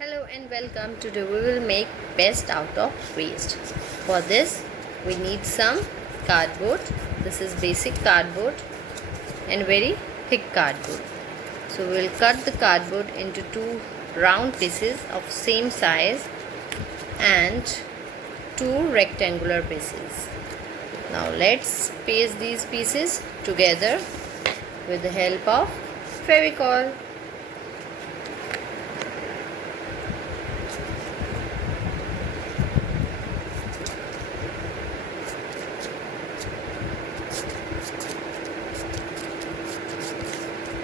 Hello and welcome. Today we will make best out of waste. For this we need some cardboard. This is basic cardboard and very thick cardboard. So we will cut the cardboard into two round pieces of same size and two rectangular pieces. Now let's paste these pieces together with the help of Fevicol.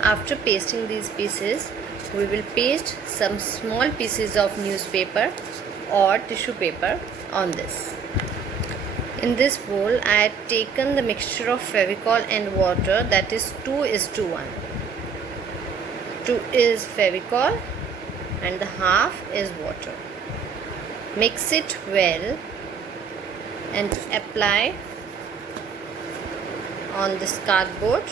After pasting these pieces, we will paste some small pieces of newspaper or tissue paper on this. In this bowl, I had taken the mixture of Fevicol and water, that is 2:1. 2 is Fevicol and the half is water. Mix it well and apply on this cardboard.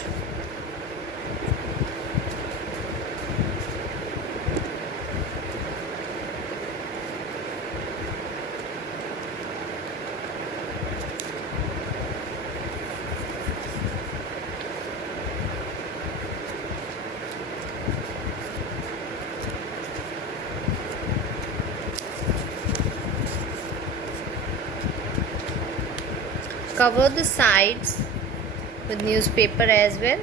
Cover the sides with newspaper as well.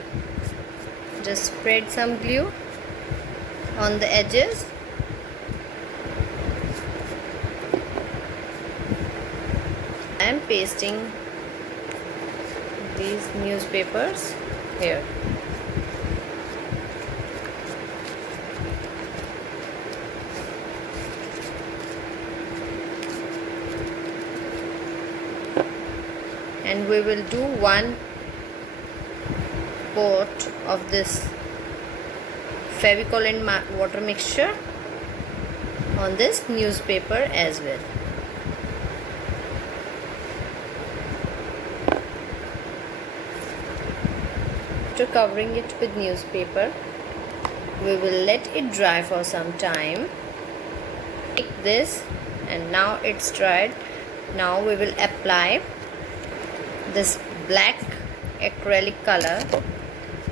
Just spread some glue on the edges. I am pasting these newspapers here. And we will do 1 quart of this Fevicol and water mixture on this newspaper as well. After covering it with newspaper, we will let it dry for some time. Take this, and now it's dried. Now we will apply this black acrylic color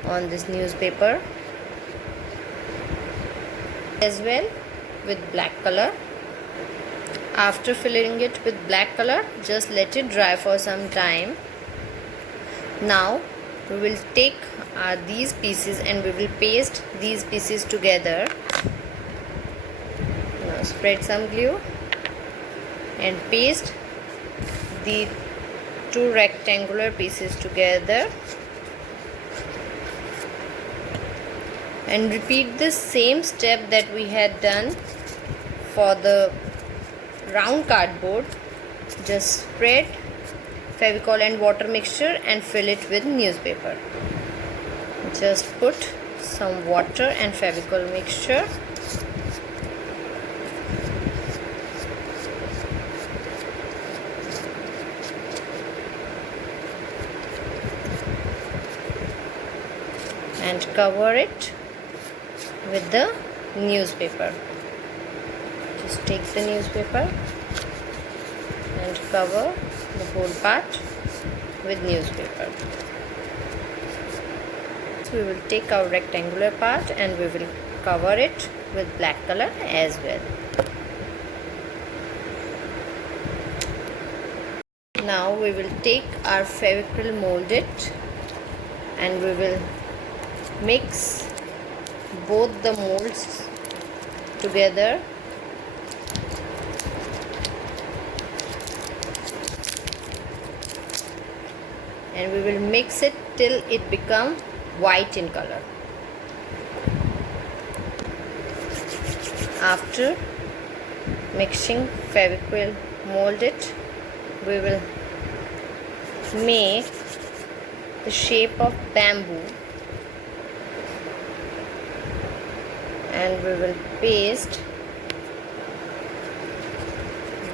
on this newspaper as well with black color. After filling it with black color, just let it dry for some time. Now we will take these pieces and we will paste these pieces together. Now spread some glue and paste the two rectangular pieces together and repeat the same step that we had done for the round cardboard. Just spread Fevicol and water mixture and fill it with newspaper. Just put some water and Fevicol mixture. And cover it with the newspaper. Just take the newspaper and cover the whole part with newspaper. So we will take our rectangular part and we will cover it with black color as well. Now we will take our Fevicol molded and we will mix both the molds together and we will mix it till it become white in color. After mixing Fevicol molded, we will make the shape of bamboo and we will paste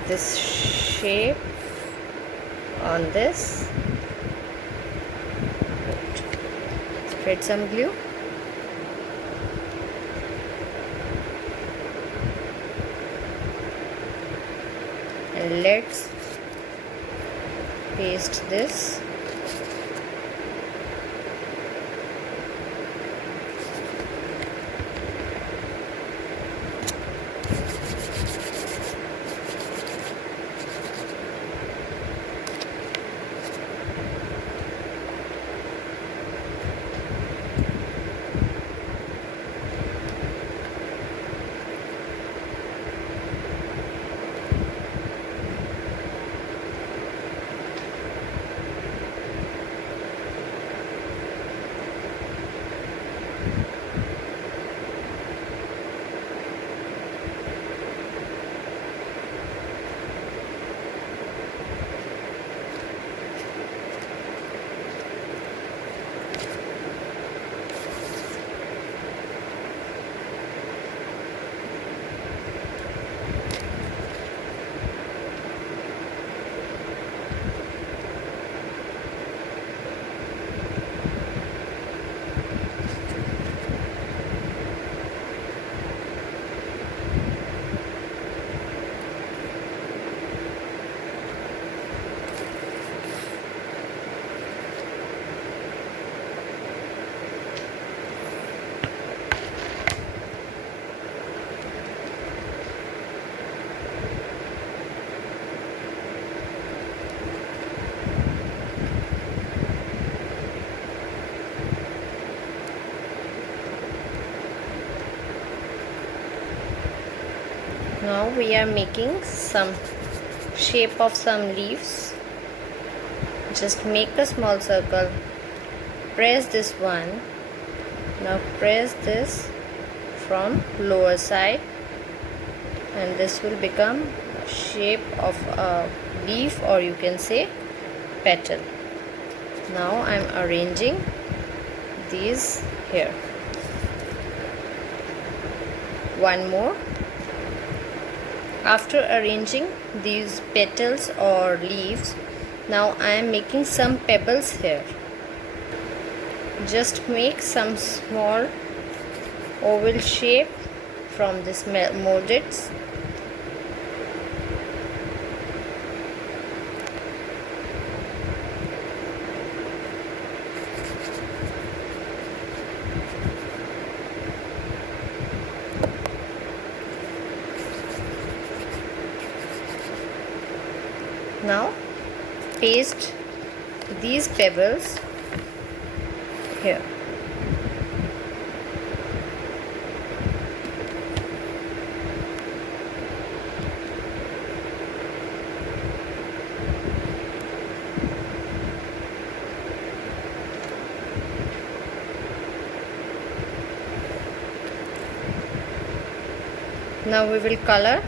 this shape on this. Spread some glue let's paste this. Now we are making some shape of some leaves. Just make a small circle, press this one. Now press this from lower side, and this will become shape of a leaf, or you can say petal. Now I am arranging these here. One more. After arranging these petals or leaves, now I am making some pebbles here. Just make some small oval shape from this molded. Now paste these pebbles here. Now we will color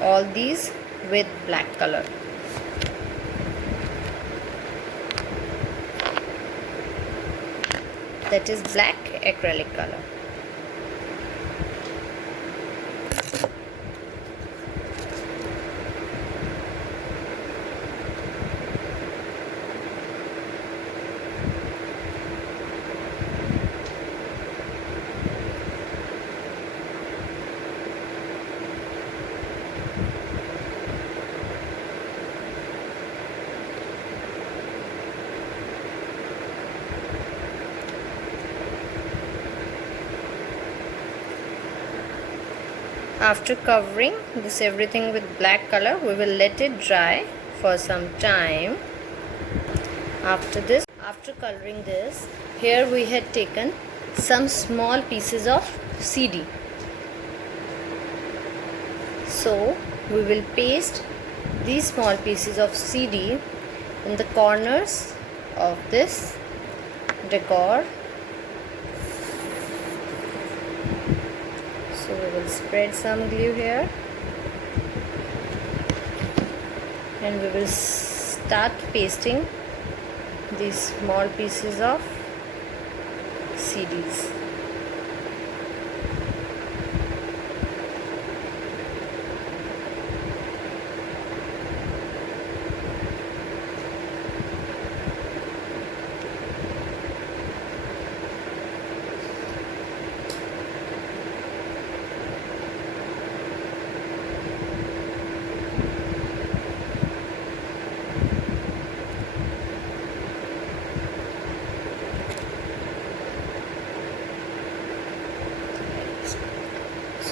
all these with black color. That is black acrylic color. After covering this everything with black color, we will let it dry for some time. After coloring this, here we had taken some small pieces of CD. So we will paste these small pieces of CD in the corners of this decor. So we will spread some glue here, and we will start pasting these small pieces of CDs.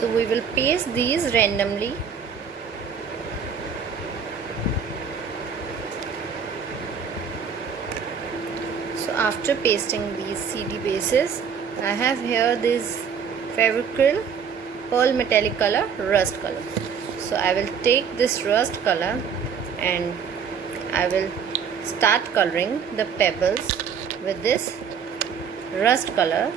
So we will paste these randomly. So after pasting these CD bases, I have here this Fevicryl pearl metallic color, rust color. So I will take this rust color and I will start coloring the pebbles with this rust color.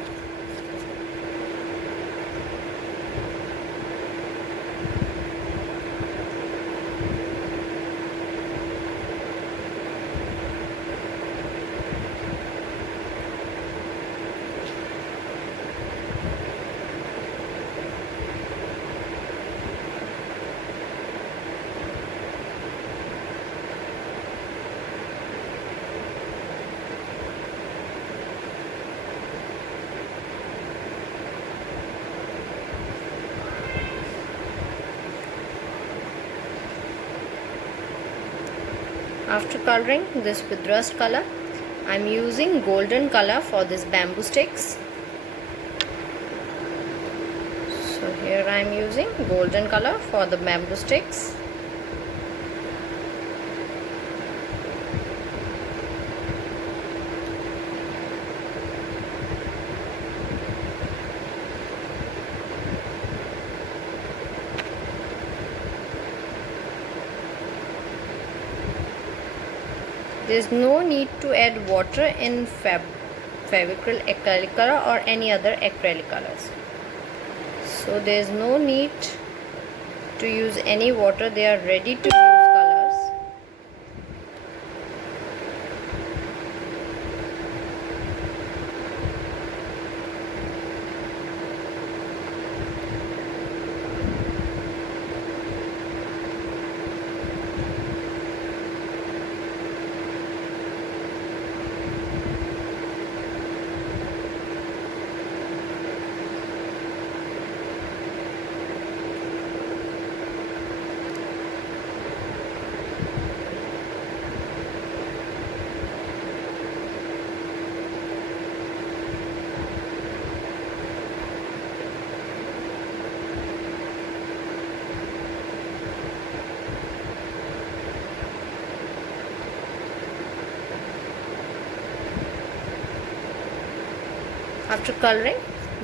After coloring this with rust color, I am using golden color for this bamboo sticks. So here I am using golden color for the bamboo sticks. There is no need to add water in Fevicryl acrylic color or any other acrylic colors. So there is no need to use any water, they are ready to use colors. After coloring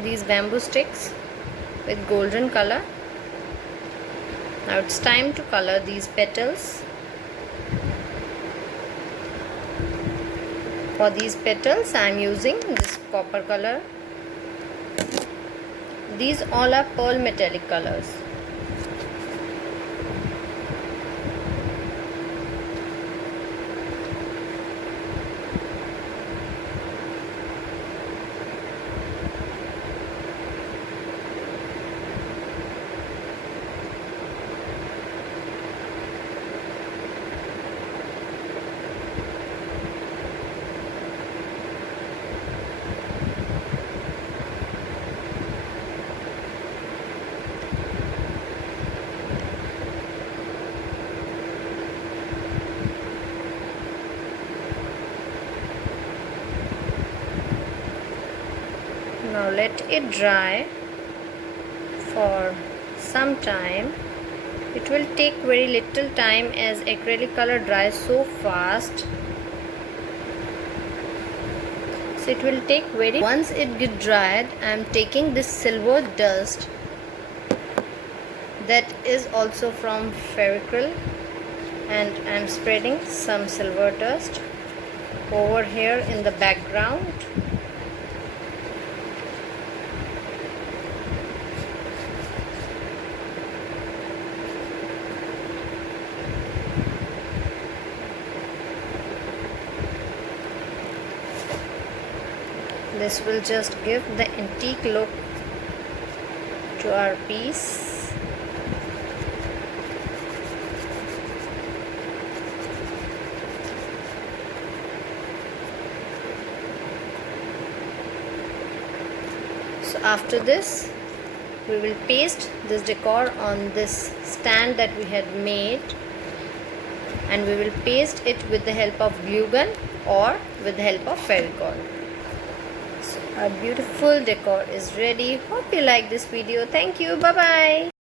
these bamboo sticks with golden color, now it's time to color these petals. For these petals I am using this copper color. These all are pearl metallic colors. Now let it dry for some time. It will take very little time as acrylic color dries so fast. So it will take once it get dried, I am taking this silver dust that is also from Fevicryl and I am spreading some silver dust over here in the background. This will just give the antique look to our piece. So after this, we will paste this decor on this stand that we had made, and we will paste it with the help of glue gun or with the help of Fevicol. So Our beautiful decor is ready. Hope you like this video. Thank you. Bye bye.